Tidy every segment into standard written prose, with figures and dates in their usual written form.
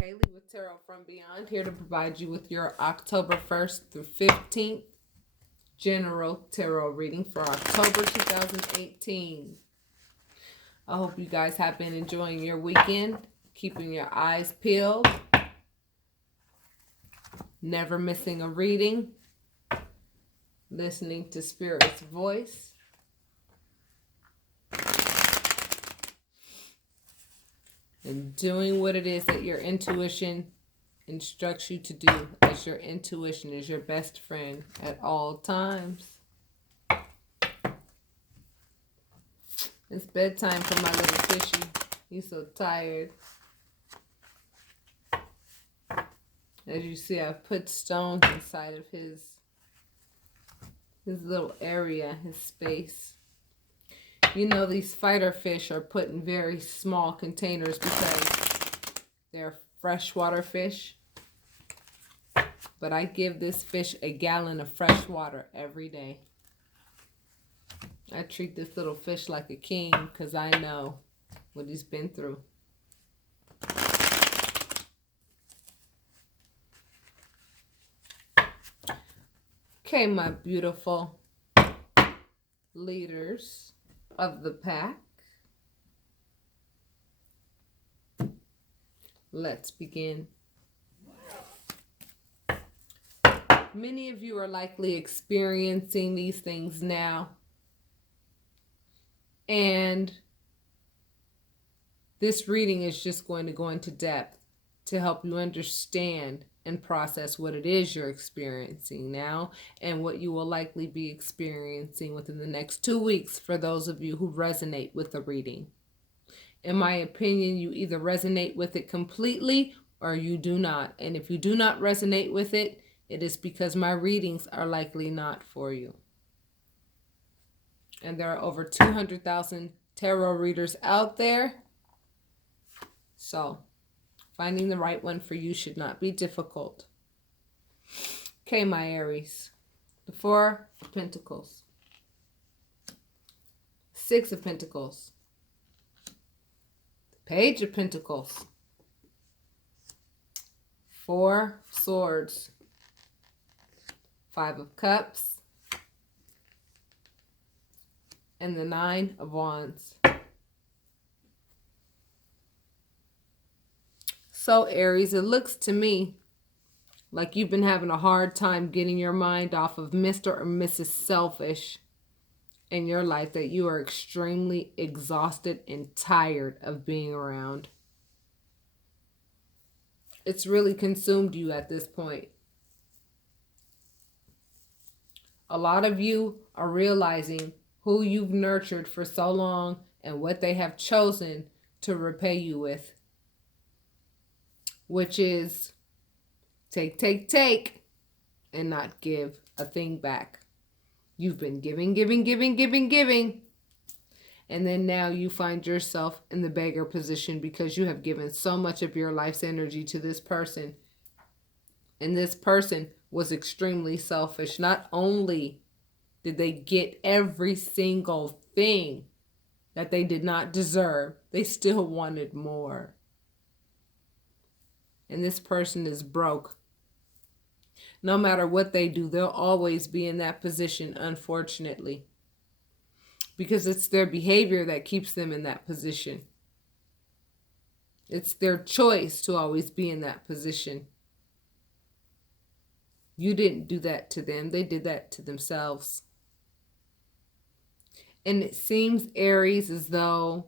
Kaylee with Tarot from Beyond, here to provide you with your October 1st through 15th general tarot reading for October 2018. I hope you guys have been enjoying your weekend, keeping your eyes peeled, never missing a reading, listening to Spirit's voice, and doing what it is that your intuition instructs you to do, as your intuition is your best friend at all times. It's bedtime for my little fishy. He's so tired. As you see, I've put stones inside of his little area, his space. You know, these fighter fish are put in very small containers because they're freshwater fish. But I give this fish a gallon of fresh water every day. I treat this little fish like a king because I know what he's been through. Okay, my beautiful leaders of the pack. Let's begin. Many of you are likely experiencing these things now. And this reading is just going to go into depth to help you understand and process what it is you're experiencing now and what you will likely be experiencing within the next 2 weeks for those of you who resonate with the reading. In my opinion, you either resonate with it completely or you do not. And if you do not resonate with it, it is because my readings are likely not for you. And there are over 200,000 tarot readers out there. So, finding the right one for you should not be difficult. Okay, my Aries. The Four of Pentacles. Six of Pentacles. The Page of Pentacles. Four Swords. Five of Cups. And the Nine of Wands. So, Aries, it looks to me like you've been having a hard time getting your mind off of Mr. or Mrs. Selfish in your life, that you are extremely exhausted and tired of being around. It's really consumed you at this point. A lot of you are realizing who you've nurtured for so long and what they have chosen to repay you with, which is take, and not give a thing back. You've been giving, and then now you find yourself in the beggar position because you have given so much of your life's energy to this person, and this person was extremely selfish. Not only did they get every single thing that they did not deserve, they still wanted more. And this person is broke. No matter what they do, they'll always be in that position, unfortunately. Because it's their behavior that keeps them in that position. It's their choice to always be in that position. You didn't do that to them. They did that to themselves. And it seems, Aries, as though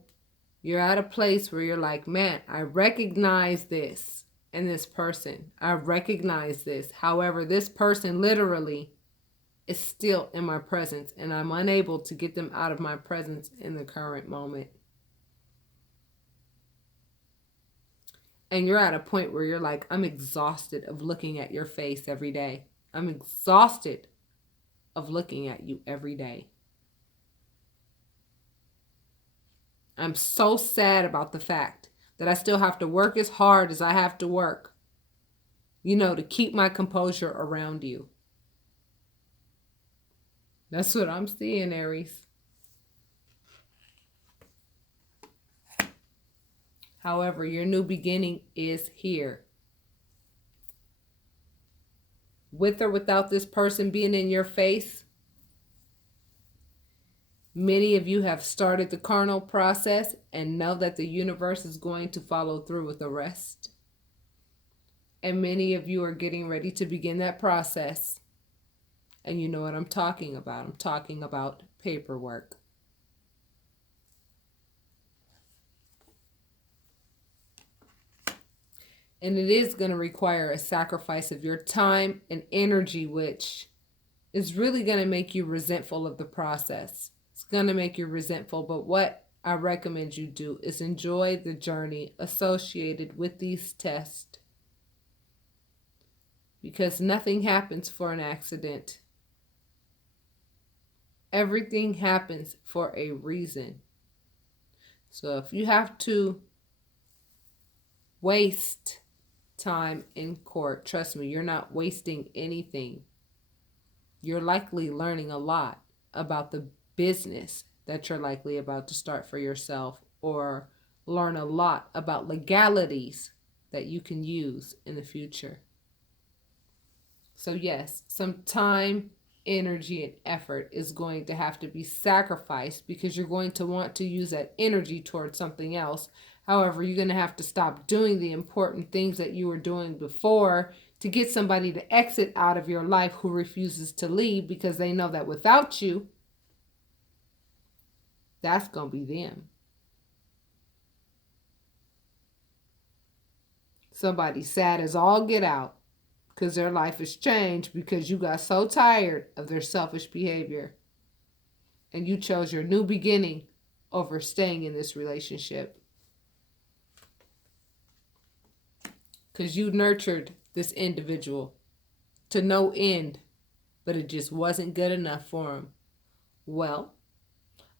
you're at a place where you're like, man, I recognize this in this person. I recognize this. However, this person literally is still in my presence, and I'm unable to get them out of my presence in the current moment. And you're at a point where you're like, I'm exhausted of looking at your face every day. I'm exhausted of looking at you every day. I'm so sad about the fact that I still have to work as hard as I have to work, to keep my composure around you. That's what I'm seeing, Aries. However, your new beginning is here. With or without this person being in your face, many of you have started the carnal process and know that the universe is going to follow through with the rest. And many of you are getting ready to begin that process. And you know what I'm talking about. I'm talking about paperwork. And it is going to require a sacrifice of your time and energy, which is really going to make you resentful of the process. It's going to make you resentful. But what I recommend you do is enjoy the journey associated with these tests, because nothing happens for an accident. Everything happens for a reason. So if you have to waste time in court, trust me, you're not wasting anything. You're likely learning a lot about the business that you're likely about to start for yourself, or learn a lot about legalities that you can use in the future. So yes, some time, energy, and effort is going to have to be sacrificed, because you're going to want to use that energy towards something else. However, you're going to have to stop doing the important things that you were doing before to get somebody to exit out of your life who refuses to leave, because they know that without you, that's going to be them. Somebody sad as all get out because their life has changed because you got so tired of their selfish behavior and you chose your new beginning over staying in this relationship. Because you nurtured this individual to no end, but it just wasn't good enough for him. Well,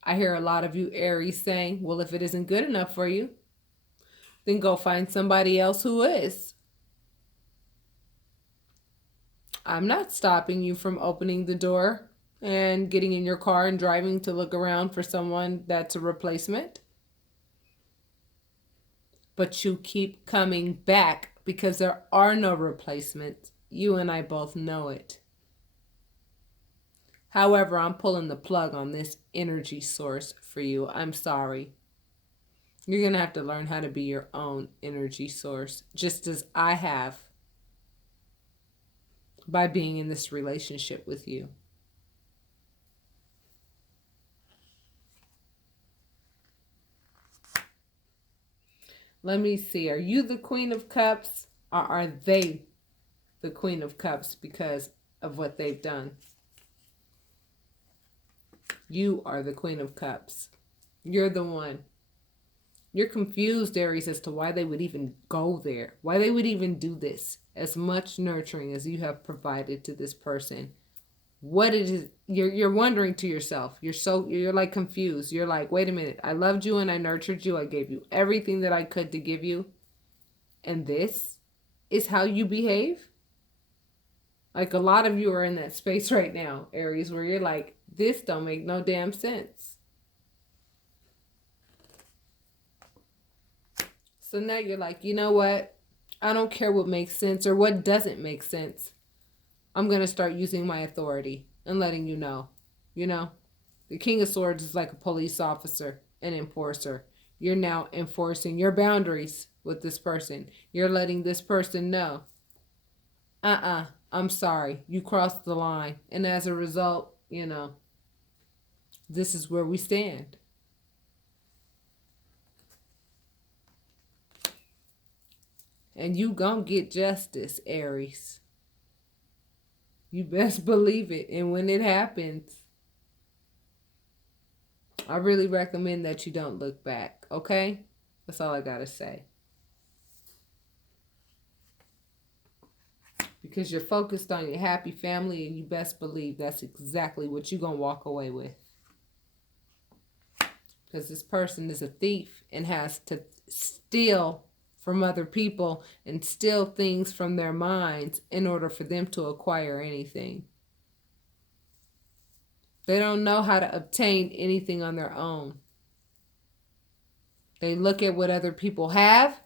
I hear a lot of you Aries saying, well, if it isn't good enough for you, then go find somebody else who is. I'm not stopping you from opening the door and getting in your car and driving to look around for someone that's a replacement. But you keep coming back because there are no replacements. You and I both know it. However, I'm pulling the plug on this energy source for you. I'm sorry. You're going to have to learn how to be your own energy source, just as I have by being in this relationship with you. Let me see. Are you the Queen of Cups, or are they the Queen of Cups because of what they've done? You are the Queen of Cups. You're the one. You're confused, Aries, as to why they would even go there, why they would even do this. As much nurturing as you have provided to this person, what it is, you're wondering to yourself. You're like confused. You're like, wait a minute. I loved you and I nurtured you. I gave you everything that I could to give you, and this is how you behave? Like, a lot of you are in that space right now, Aries, where you're like, this don't make no damn sense. So now you're like, you know what? I don't care what makes sense or what doesn't make sense. I'm going to start using my authority and letting you know. You know, the King of Swords is like a police officer, an enforcer. You're now enforcing your boundaries with this person. You're letting this person know, I'm sorry, you crossed the line. And as a result, you know, this is where we stand. And you gonna get justice, Aries. You best believe it. And when it happens, I really recommend that you don't look back, okay? That's all I gotta say. Because you're focused on your happy family, and you best believe that's exactly what you're gonna walk away with. Because this person is a thief and has to steal from other people and steal things from their minds in order for them to acquire anything. They don't know how to obtain anything on their own. They look at what other people have,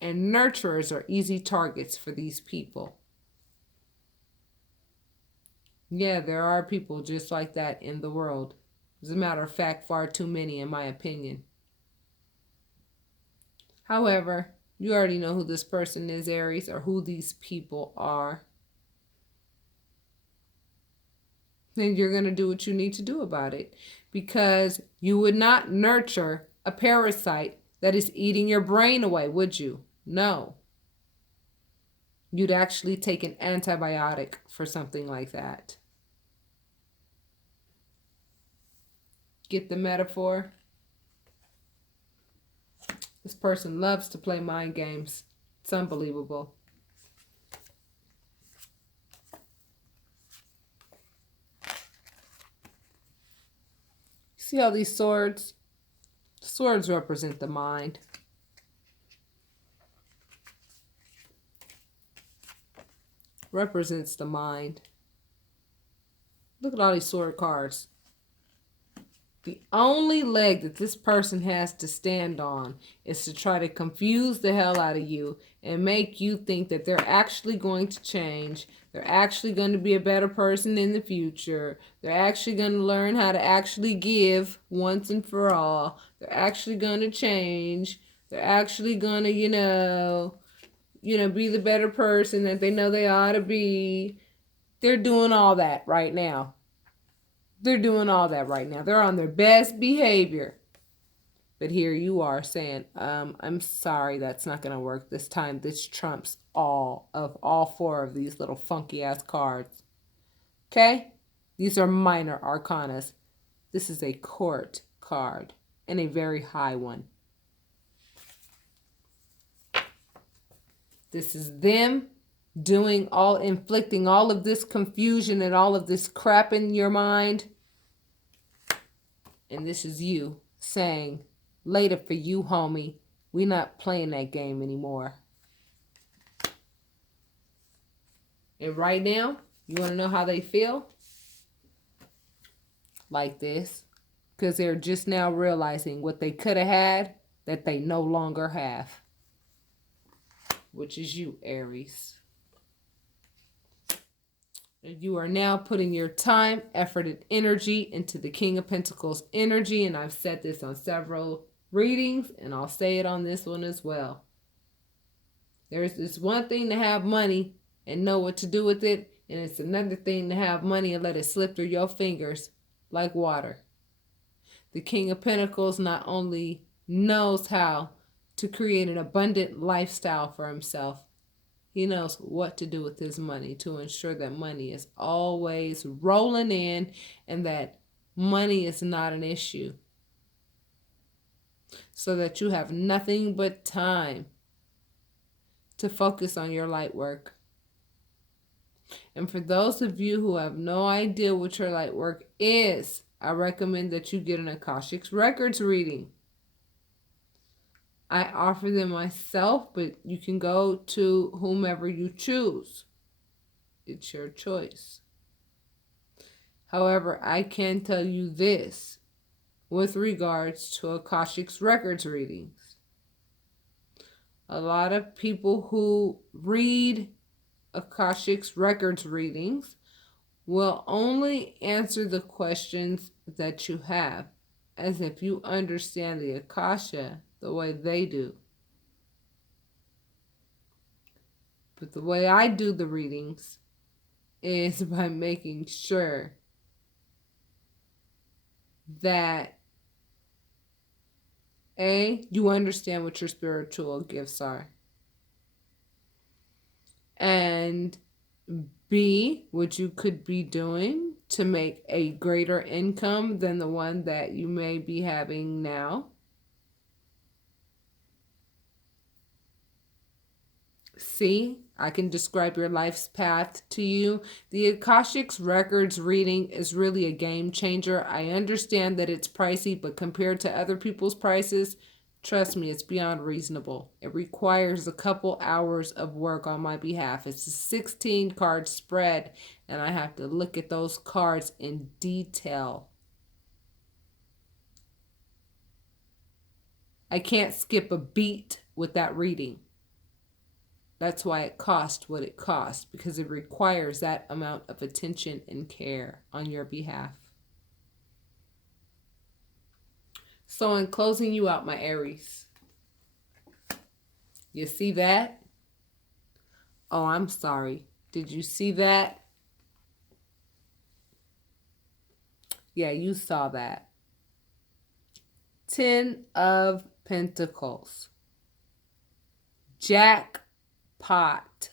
and nurturers are easy targets for these people. Yeah, there are people just like that in the world. As a matter of fact, far too many, in my opinion. However, you already know who this person is, Aries, or who these people are. Then you're going to do what you need to do about it. Because you would not nurture a parasite that is eating your brain away, would you? No. You'd actually take an antibiotic for something like that. Get the metaphor? This person loves to play mind games. It's unbelievable. See all these swords? Swords represent the mind. Represents the mind. Look at all these sword cards. The only leg that this person has to stand on is to try to confuse the hell out of you and make you think that they're actually going to change. They're actually going to be a better person in the future. They're actually going to learn how to actually give once and for all. They're actually going to change. They're actually going to, be the better person that they know they ought to be. They're doing all that right now. They're doing all that right now. They're on their best behavior. But here you are saying, I'm sorry, that's not going to work this time. This trumps all four of these little funky ass cards. Okay? These are minor arcanas. This is a court card and a very high one. This is them inflicting all of this confusion and all of this crap in your mind. And this is you saying, later for you, homie. We not playing that game anymore. And right now, you want to know how they feel? Like this. Because they're just now realizing what they could have had that they no longer have. Which is you, Aries. You are now putting your time, effort, and energy into the King of Pentacles energy. And I've said this on several readings, and I'll say it on this one as well. There's this one thing to have money and know what to do with it. And it's another thing to have money and let it slip through your fingers like water. The King of Pentacles not only knows how to create an abundant lifestyle for himself, he knows what to do with his money to ensure that money is always rolling in and that money is not an issue. So that you have nothing but time to focus on your light work. And for those of you who have no idea what your light work is, I recommend that you get an Akashic Records reading. I offer them myself, but you can go to whomever you choose. It's your choice. However, I can tell you this with regards to Akashic Records readings. A lot of people who read Akashic Records readings will only answer the questions that you have as if you understand the Akasha the way they do. But the way I do the readings is by making sure that A, you understand what your spiritual gifts are. And B, what you could be doing to make a greater income than the one that you may be having now. See, I can describe your life's path to you. The Akashic Records reading is really a game changer. I understand that it's pricey, but compared to other people's prices, trust me, it's beyond reasonable. It requires a couple hours of work on my behalf. It's a 16-card spread, and I have to look at those cards in detail. I can't skip a beat with that reading. That's why it cost what it cost, because it requires that amount of attention and care on your behalf. So in closing you out, my Aries, you see that? Oh, I'm sorry. Did you see that? Yeah, you saw that. 10 of Pentacles. Jackpot.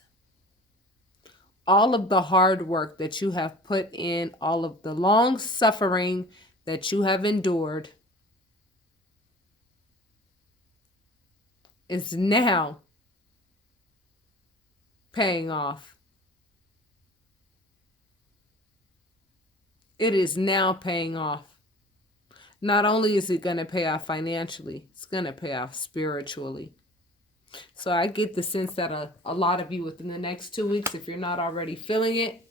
All of the hard work that you have put in, all of the long suffering that you have endured is now paying off. It is now paying off. Not only is it going to pay off financially, it's going to pay off spiritually. So I get the sense that a lot of you within the next 2 weeks, if you're not already feeling it,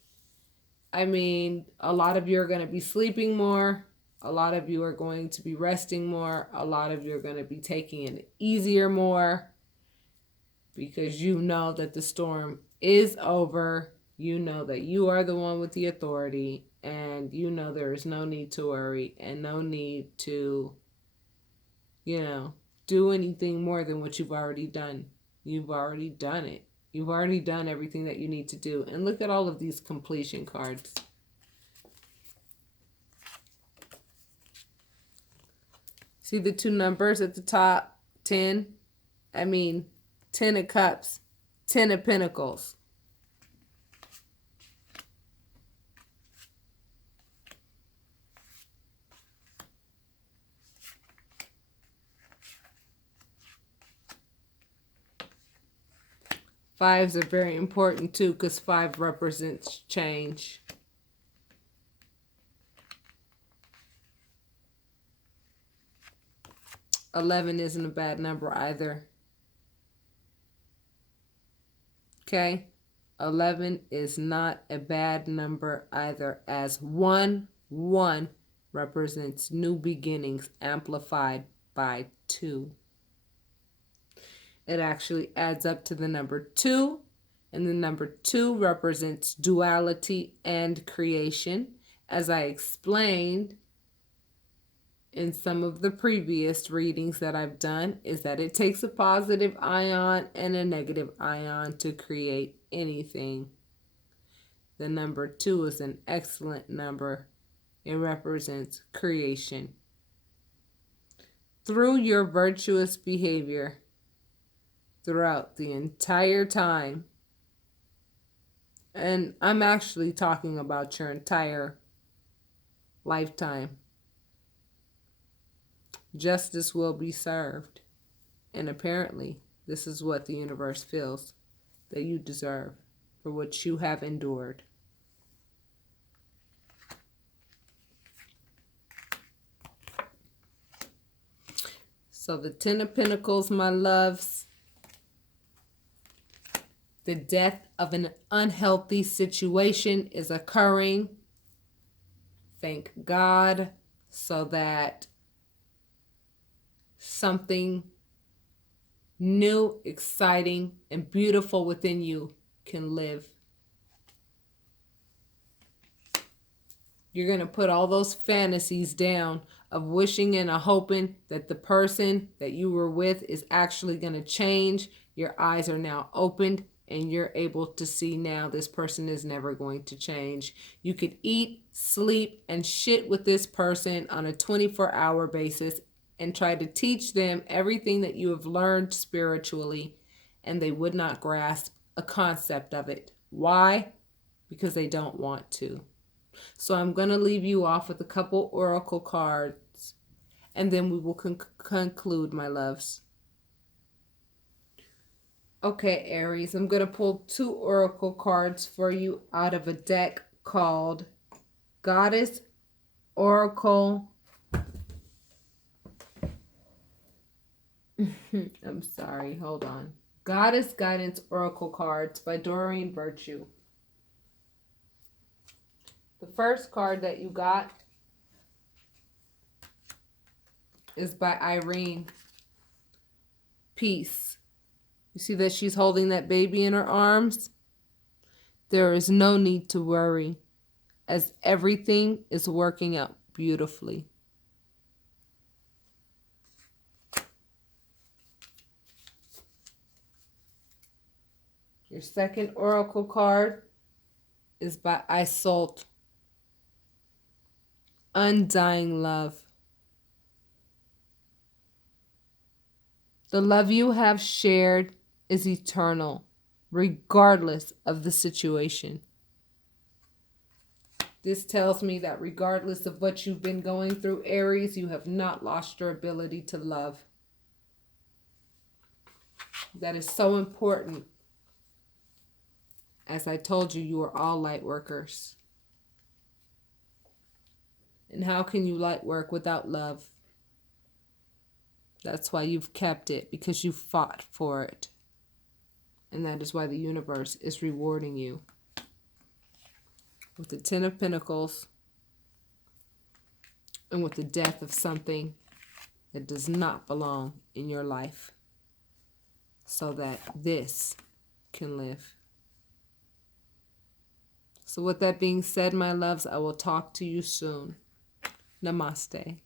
I mean, a lot of you are going to be sleeping more. A lot of you are going to be resting more. A lot of you are going to be taking it easier more, because you know that the storm is over. You know that you are the one with the authority, and you know there is no need to worry and no need to, do anything more than what you've already done. You've already done it. You've already done everything that you need to do. And look at all of these completion cards. See the two numbers at the top? 10. 10 of Cups, 10 of Pentacles. Fives are very important too, because 5 represents change. $11 isn't a bad number either. Okay? 11 is not a bad number either, as 1 represents new beginnings amplified by 2. It actually adds up to the number 2, and the number 2 represents duality and creation. As I explained in some of the previous readings that I've done, is that it takes a positive ion and a negative ion to create anything. The number 2 is an excellent number. It represents creation. Through your virtuous behavior throughout the entire time, and I'm actually talking about your entire lifetime, justice will be served. And apparently, this is what the universe feels that you deserve for what you have endured. So the 10 of Pentacles, my loves, the death of an unhealthy situation is occurring. Thank God, so that something new, exciting, and beautiful within you can live. You're going to put all those fantasies down of wishing and hoping that the person that you were with is actually going to change. Your eyes are now opened, and you're able to see now this person is never going to change. You could eat, sleep, and shit with this person on a 24-hour basis and try to teach them everything that you have learned spiritually, and they would not grasp a concept of it. Why? Because they don't want to. So I'm going to leave you off with a couple oracle cards, and then we will conclude, my loves. Okay, Aries, I'm going to pull 2 oracle cards for you out of a deck called Goddess Oracle. I'm sorry, hold on. Goddess Guidance Oracle Cards by Doreen Virtue. The first card that you got is by Irene. peace. You see that she's holding that baby in her arms? There is no need to worry, as everything is working out beautifully. Your second oracle card is by Isolde. Undying love. The love you have shared is eternal, regardless of the situation. This tells me that regardless of what you've been going through, Aries, you have not lost your ability to love. That is so important. As I told you, you are all light workers. And how can you light work without love? That's why you've kept it, because you fought for it. And that is why the universe is rewarding you. With the Ten of Pentacles and with the death of something that does not belong in your life, so that this can live. So with that being said, my loves, I will talk to you soon. Namaste.